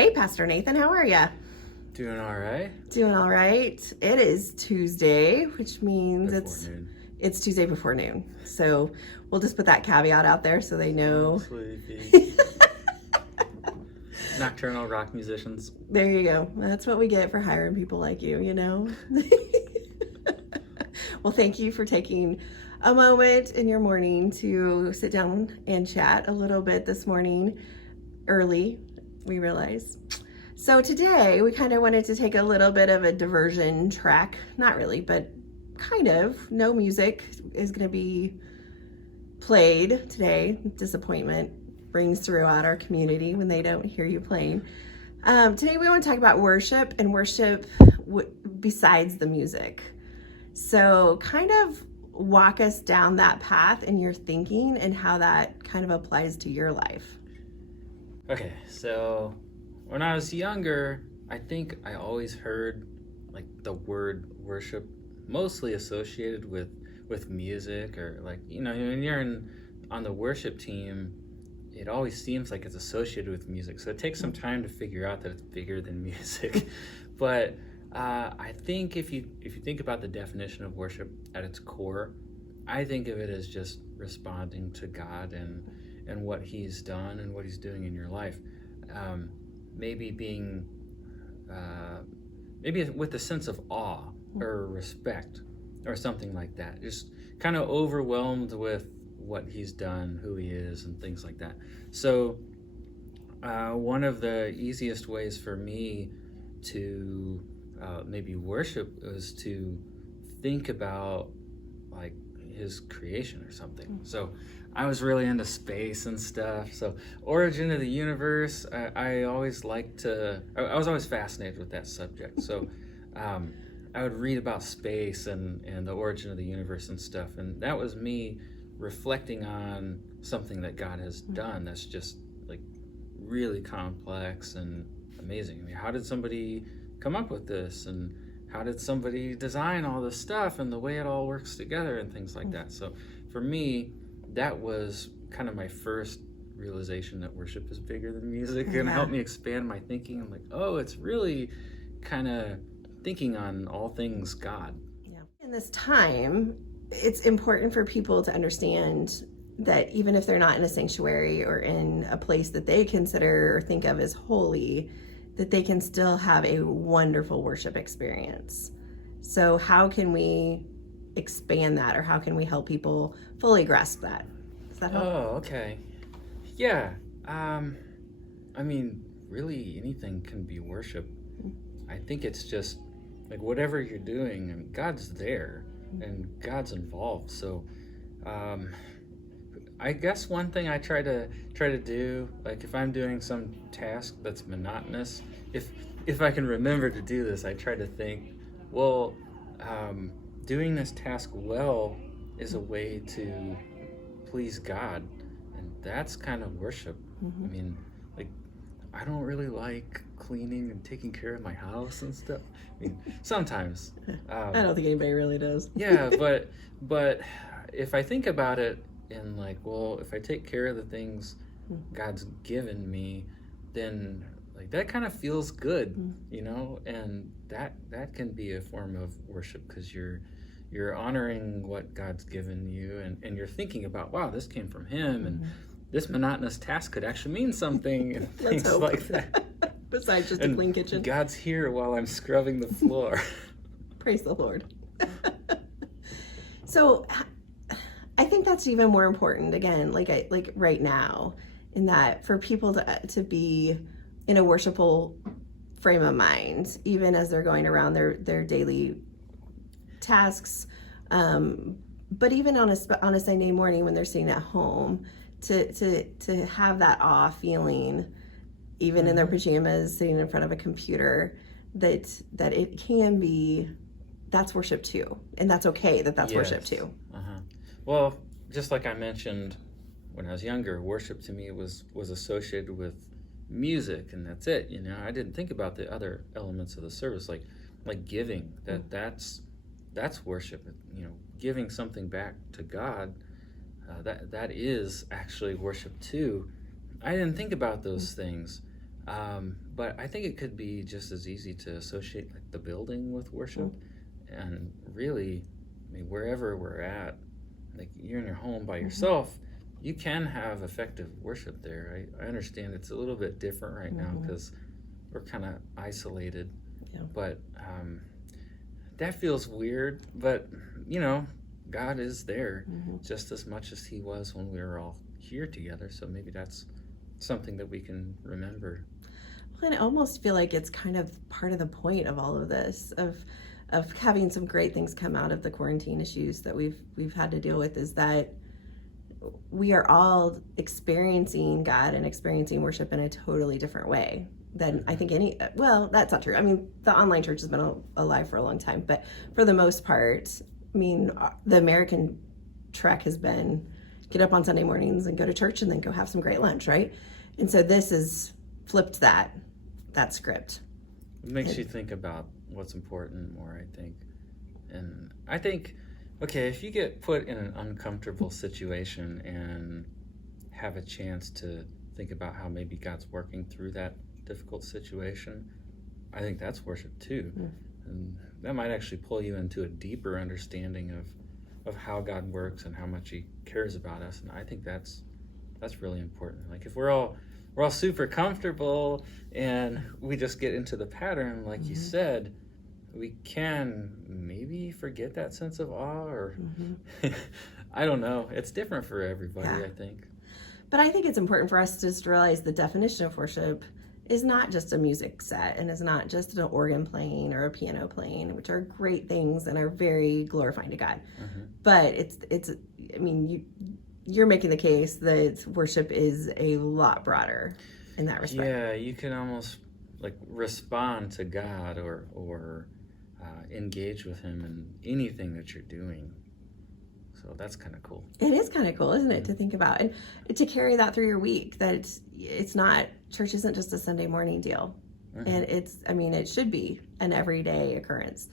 Hey, Pastor Nathan, how are ya? Doing all right. Doing all right. It is Tuesday, which means Before noon. it's Tuesday before noon. So we'll just put that caveat out there so they know. Sleepy. Nocturnal rock musicians. There you go. That's what we get for hiring people like you, you know? Well, thank you for taking a moment in your morning to sit down and chat a little bit this morning early, we realize. So today we kind of wanted to take a little bit of a diversion track. Not really, but kind of. No music is going to be played today. Disappointment rings throughout our community when they don't hear you playing. Today we want to talk about worship and worship besides the music. So kind of walk us down that path in your thinking and how that kind of applies to your life. Okay, so when I was younger, I think I always heard like the word worship mostly associated with music, or like, you know, when you're on the worship team, it always seems like it's associated with music. So it takes some time to figure out that it's bigger than music. But I think if you think about the definition of worship at its core, I think of it as just responding to God and what He's done and what He's doing in your life. Maybe being, maybe with a sense of awe or respect or something like that. Just kind of overwhelmed with what He's done, who He is, and things like that. So one of the easiest ways for me to maybe worship is to think about like His creation or something. So I was really into space and stuff. So origin of the universe, I always liked to, I was always fascinated with that subject. So I would read about space and the origin of the universe and stuff. And that was me reflecting on something that God has done that's just like really complex and amazing. I mean, how did somebody come up with this? And how did somebody design all this stuff and the way it all works together and things like that? So for me, that was kind of my first realization that worship is bigger than music, and helped me expand my thinking. I'm like, oh, it's really kind of thinking on all things God. Yeah. In this time, it's important for people to understand that even if they're not in a sanctuary or in a place that they consider or think of as holy, that they can still have a wonderful worship experience. So how can we expand that, or how can we help people fully grasp that? Does that help? Oh, okay. Yeah. I mean, really anything can be worship. I think it's just like whatever you're doing, and God's there and God's involved. So I guess one thing I try to do, like if I'm doing some task that's monotonous, if I can remember to do this, I try to think, well, doing this task well is a way to please God, and that's kind of worship. I mean, like, I don't really like cleaning and taking care of my house and stuff. I mean, sometimes. I don't think anybody really does. Yeah, but if I think about it in like, well, if I take care of the things God's given me, then like that kind of feels good, you know, and that can be a form of worship, because you're honoring what God's given you, and you're thinking about, wow, this came from Him, and this monotonous task could actually mean something, and things like that. Besides just a clean kitchen. God's here while I'm scrubbing the floor. Praise the Lord. So I think that's even more important, again, like right now, in that for people to be in a worshipful frame of mind, even as they're going around their daily tasks, but even on a Sunday morning when they're sitting at home, to have that awe feeling, even in their pajamas, sitting in front of a computer, that it can be, that's worship too, and that's okay that's worship too. Well, just like I mentioned, when I was younger, worship to me was associated with music, and that's it. You know, I didn't think about the other elements of the service, like giving. That's worship. You know, giving something back to God. That is actually worship too. I didn't think about those things, but I think it could be just as easy to associate like the building with worship. And really, I mean, wherever we're at, like you're in your home by yourself, you can have effective worship there. I understand it's a little bit different right now because we're kind of isolated, but that feels weird. But God is there just as much as he was when we were all here together. So maybe that's something that we can remember. Well, and I almost feel like it's kind of part of the point of all of this, of having some great things come out of the quarantine issues that we've had to deal with, is that we are all experiencing God and experiencing worship in a totally different way than I think that's not true. I mean, the online church has been alive for a long time, but for the most part, I mean, the American trek has been get up on Sunday mornings and go to church and then go have some great lunch, right? And so this has flipped that script. It makes you think about what's important more, I think. And I think, okay, if you get put in an uncomfortable situation and have a chance to think about how maybe God's working through that difficult situation, I think that's worship too. And that might actually pull you into a deeper understanding of how God works and how much he cares about us. And I think that's really important. Like if we're all super comfortable and we just get into the pattern, like you said, we can maybe forget that sense of awe, or I don't know. It's different for everybody, I think. But I think it's important for us to just realize the definition of worship is not just a music set, and is not just an organ playing or a piano playing, which are great things and are very glorifying to God. But it's I mean, you're making the case that worship is a lot broader in that respect. Yeah, you can almost like respond to God or engage with him in anything that you're doing. So that's kind of cool. It is kind of cool, isn't it, to think about and to carry that through your week, that it's not, church isn't just a Sunday morning deal. And it should be an everyday occurrence.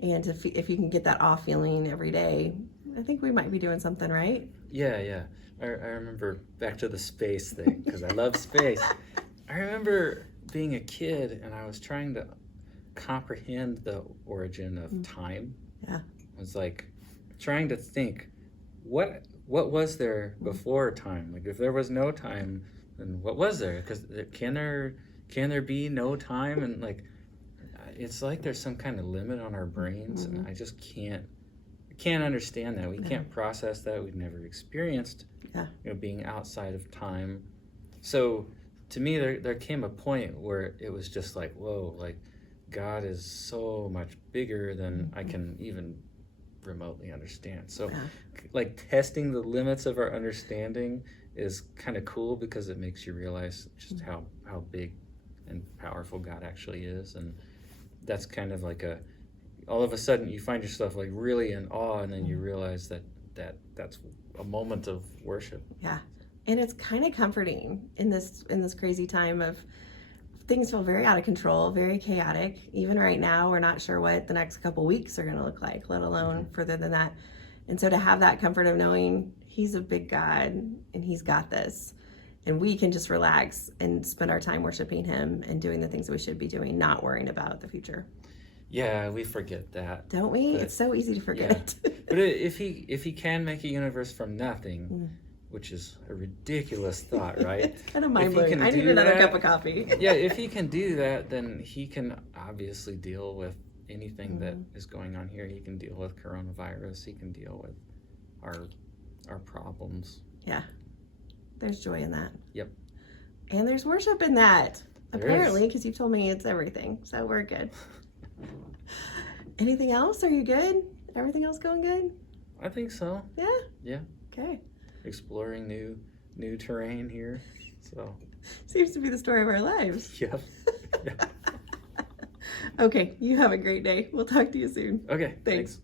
And if you can get that off feeling every day, I think we might be doing something right. Yeah. I remember back to the space thing, because I love space. I remember being a kid and I was trying to comprehend the origin of time. I was like trying to think, what was there before time? Like if there was no time, then what was there? Because can there be no time? And like it's like there's some kind of limit on our brains, and I just can't understand that. We can't process that. We've never experienced being outside of time. So to me, there came a point where it was just like, whoa, like God is so much bigger than I can even remotely understand. So like testing the limits of our understanding is kind of cool, because it makes you realize just how big and powerful God actually is. And that's kind of like all of a sudden you find yourself like really in awe, and then you realize that's a moment of worship. And it's kind of comforting in this crazy time of things feel very out of control, very chaotic. Even right now, we're not sure what the next couple weeks are going to look like, let alone further than that. And so to have that comfort of knowing he's a big God and he's got this, and we can just relax and spend our time worshiping him and doing the things that we should be doing, not worrying about the future. Yeah, we forget that. Don't we? But it's so easy to forget. But if he can make a universe from nothing, which is a ridiculous thought, right? It's kind of mind-blowing. I need another cup of coffee. If he can do that, then he can obviously deal with anything that is going on here. He can deal with coronavirus. He can deal with our problems. Yeah. There's joy in that. Yep. And there's worship in that, apparently, because you told me it's everything. So we're good. Anything else? Are you good? Everything else going good? I think so. Yeah? Okay. Exploring new terrain here. So seems to be the story of our lives. Yep. Okay, you have a great day. We'll talk to you soon. Okay, thanks.